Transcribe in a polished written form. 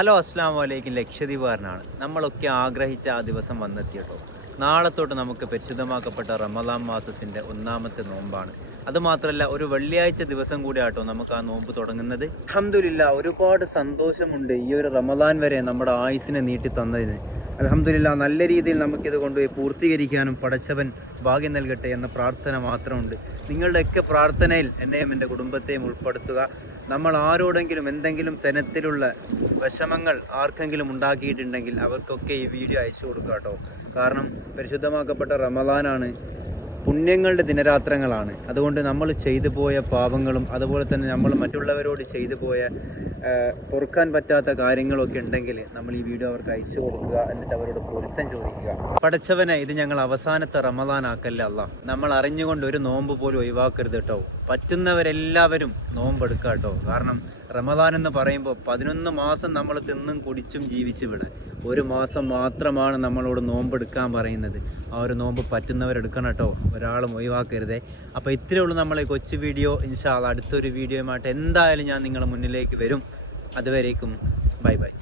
Hello അസ്സാം വലൈക്കും. ലക്ഷദ്വീപുകാരനാണ്. നമ്മളൊക്കെ ആഗ്രഹിച്ച ആ ദിവസം വന്നെത്തിയട്ടോ. നാളെ തൊട്ട് നമുക്ക് പരിശുദ്ധമാക്കപ്പെട്ട റമദാൻ മാസത്തിൻ്റെ ഒന്നാമത്തെ നോമ്പാണ്. അതുമാത്രമല്ല, ഒരു വെള്ളിയാഴ്ച ദിവസം കൂടി ആട്ടോ നമുക്ക് ആ നോമ്പ് തുടങ്ങുന്നത്. അൽഹംദുലില്ലാ, ഒരുപാട് സന്തോഷമുണ്ട് ഈ ഒരു റമദാൻ വരെ നമ്മുടെ ആയുസ്സിനെ നീട്ടി തന്നതിന്. അൽഹംദുലില്ലാ, നല്ല രീതിയിൽ നമുക്കിത് കൊണ്ടുപോയി പൂർത്തീകരിക്കാനും പടച്ചവൻ ഭാഗ്യം നൽകട്ടെ എന്ന പ്രാർത്ഥന മാത്രമുണ്ട്. നിങ്ങളുടെയൊക്കെ പ്രാർത്ഥനയിൽ എന്നെയും എൻ്റെ കുടുംബത്തെയും ഉൾപ്പെടുത്തുക. നമ്മൾ ആരോടെങ്കിലും എന്തെങ്കിലും തരത്തിലുള്ള വിഷമങ്ങൾ ആർക്കെങ്കിലും ഉണ്ടാക്കിയിട്ടുണ്ടെങ്കിൽ അവർക്കൊക്കെ ഈ വീഡിയോ അയച്ചു കൊടുക്കുക കേട്ടോ. കാരണം പരിശുദ്ധമാക്കപ്പെട്ട റമദാനാണ്, പുണ്യങ്ങളുടെ ദിനരാത്രങ്ങളാണ്. അതുകൊണ്ട് നമ്മൾ ചെയ്തു പോയ പാപങ്ങളും അതുപോലെ തന്നെ നമ്മൾ മറ്റുള്ളവരോട് ചെയ്തു പോയ പൊറുക്കാൻ പറ്റാത്ത കാര്യങ്ങളൊക്കെ ഉണ്ടെങ്കിൽ നമ്മൾ ഈ വീഡിയോ അവർക്ക് അയച്ചു കൊടുക്കുക. എന്നിട്ട് അവരോട് പൊരുത്തം ചോദിക്കുക. പടച്ചവനെ, ഇത് ഞങ്ങൾ അവസാനത്തെ റമദാനാക്കല്ല അല്ലാ. നമ്മൾ അറിഞ്ഞുകൊണ്ട് ഒരു നോമ്പ് പോലും ഒഴിവാക്കരുത് കേട്ടോ. പറ്റുന്നവരെല്ലാവരും നോമ്പെടുക്കുക കേട്ടോ. കാരണം റമദാൻ എന്ന് പറയുമ്പോൾ 11 മാസം നമ്മൾ തിന്നും കുടിച്ചും ജീവിച്ചു വിടാൻ, ഒരു മാസം മാത്രമാണ് നമ്മളോട് നോമ്പെടുക്കാൻ പറയുന്നത്. ആ ഒരു നോമ്പ് പറ്റുന്നവരെടുക്കണം കേട്ടോ, ഒരാളും ഒഴിവാക്കരുതേ. അപ്പോൾ ഇത്രയേ ഉള്ളൂ നമ്മളെ കൊച്ചു വീഡിയോ. ഇൻഷാ അല്ലാഹ് അടുത്തൊരു വീഡിയോയുമായിട്ട് എന്തായാലും ഞാൻ നിങ്ങളുടെ മുന്നിലേക്ക് വരും. അതുവരേക്കും ബൈ ബൈ.